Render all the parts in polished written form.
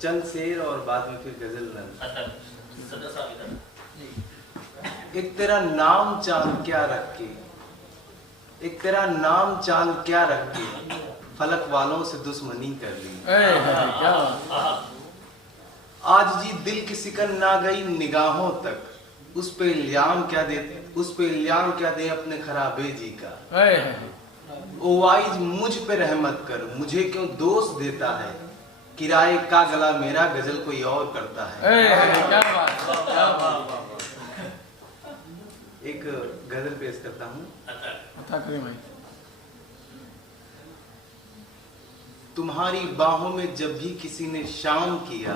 चंद शेर और बाद में फिर गजल नंद। एक तेरा नाम चांद क्या रख के, एक तेरा नाम चांद क्या रख के फलक वालों से दुश्मनी कर ली। आज जी दिल की सिकन ना गई निगाहों तक, उस पे इल्जाम क्या दे अपने खराबे जी का। ओ वाइज मुझ पे रहमत कर, मुझे क्यों दोष देता है, किराए का गला मेरा गजल कोई और करता है। क्या बात। एक गजल पेश करता हूँ। तुम्हारी बाहों में जब भी किसी ने शाम किया,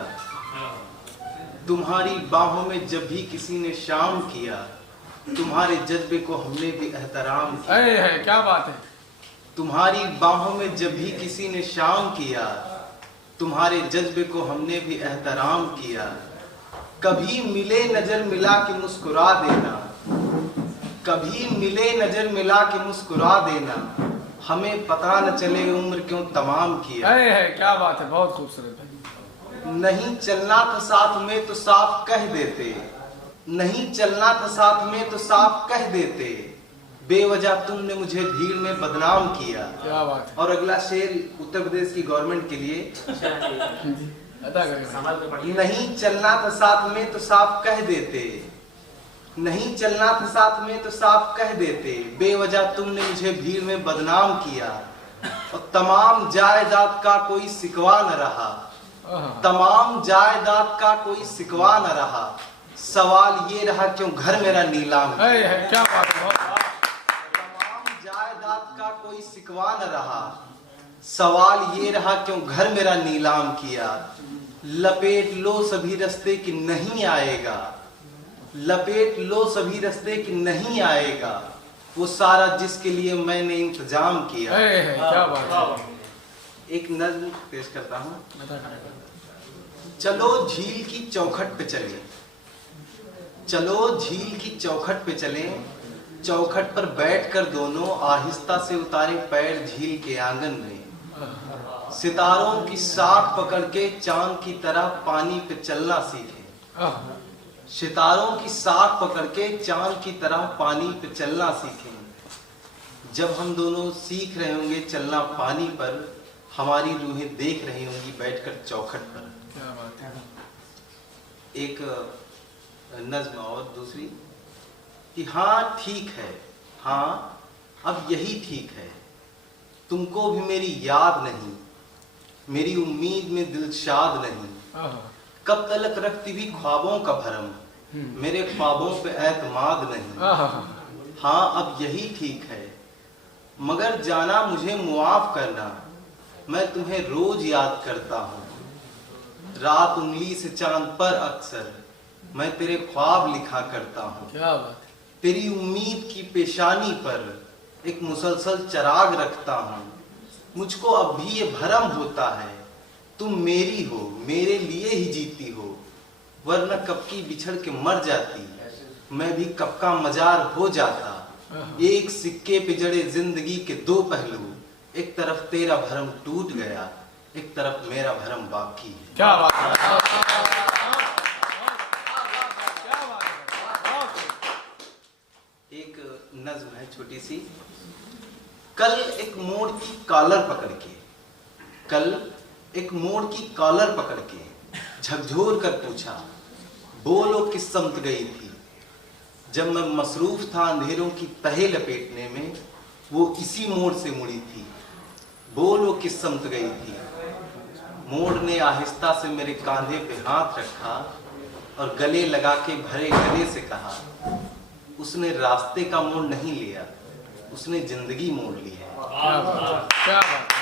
तुम्हारी बाहों में जब भी किसी ने शाम किया, तुम्हारे जज्बे को हमने भी एहतराम किया। क्या बात है। तुम्हारी बाहों में जब भी किसी ने शाम किया, तुम्हारे जज्बे को हमने भी एहतराम किया। कभी मिले नजर मिला के मुस्कुरा देना, कभी मिले नजर मिला के मुस्कुरा देना, हमें पता न चले उम्र क्यों तमाम किया। क्या बात है, बहुत खूबसूरत है। नहीं चलना था साथ में तो साफ कह देते, नहीं चलना था साथ में तो साफ कह देते, बेवजह तुमने मुझे भीड़ में बदनाम किया। क्या बात है। और अगला शेर उत्तर प्रदेश की गवर्नमेंट के लिए। नहीं चलना था साथ में तो साफ कह देते, नहीं चलना था साथ में तो साफ कह देते, बेवजह तुमने मुझे भीड़ में बदनाम किया। और तमाम जायदाद का कोई सिकवा न रहा, तमाम जायदाद का कोई सिकवा न रहा, सवाल ये रहा क्यों घर मेरा नीलाम। क्या बात है। तमाम जायदाद का कोई सिकवा न रहा, सवाल ये रहा क्यों घर मेरा नीलाम किया। लपेट लो सभी रस्ते कि नहीं आएगा, लपेट लो सभी रस्ते कि नहीं आएगा, वो सारा जिसके लिए मैंने इंतजाम किया। क्या बात है। एक नज़्म पेश करता हूँ। चलो झील की चौखट पे चलें, चलो झील की चौखट पे चलें, चौखट पर बैठकर दोनों आहिस्ता से उतारे पैर झील के आंगन में। सितारों की साख पकड़ के चांद की तरह पानी पे चलना सीखें, सितारों की साख पकड़ के चांद की तरह पानी पे चलना सीखें। जब हम दोनों सीख रहे होंगे चलना पानी पर, हमारी रूहें देख रही होंगी बैठकर चौखट पर। क्या बात है। एक नज्म और दूसरी कि हाँ ठीक है, हाँ अब यही ठीक है, तुमको भी मेरी याद नहीं, मेरी उम्मीद में दिल शाद नहीं। कब तलक रखती भी ख्वाबों का भरम, मेरे ख्वाबों पे एतमाद नहीं। हाँ अब यही ठीक है, मगर जाना मुझे मुआफ करना, मैं तुम्हें रोज याद करता हूँ। रात उंगली से चांद पर अक्सर मैं तेरे ख्वाब लिखा करता हूँ। क्या बात है। तेरी उम्मीद की पेशानी पर एक मुसलसल चराग रखता हूँ। मुझको अब भी ये भरम होता है, तुम मेरी हो, मेरे लिए ही जीती हो, वरना कब की बिछड़ के मर जाती, मैं भी कब का मजार हो जाता। एक सिक्के पे जड़े जिंदगी के दो पहलू, एक तरफ तेरा भरम टूट गया, एक तरफ मेरा भरम बाकी है। क्या बात है। एक नज्म है छोटी सी। कल एक मोड़ की कॉलर पकड़ के, कल एक मोड़ की कॉलर पकड़ के झकझोर कर पूछा, बोलो किस समत गई थी। जब मैं मसरूफ था अंधेरों की तहे लपेटने में, वो इसी मोड़ से मुड़ी थी, बोलो किस समत गई थी। मोड़ ने आहिस्ता से मेरे कांधे पे हाथ रखा और गले लगा के भरे गले से कहा, उसने रास्ते का मोड़ नहीं लिया, उसने जिंदगी मोड़ ली है। क्या बात।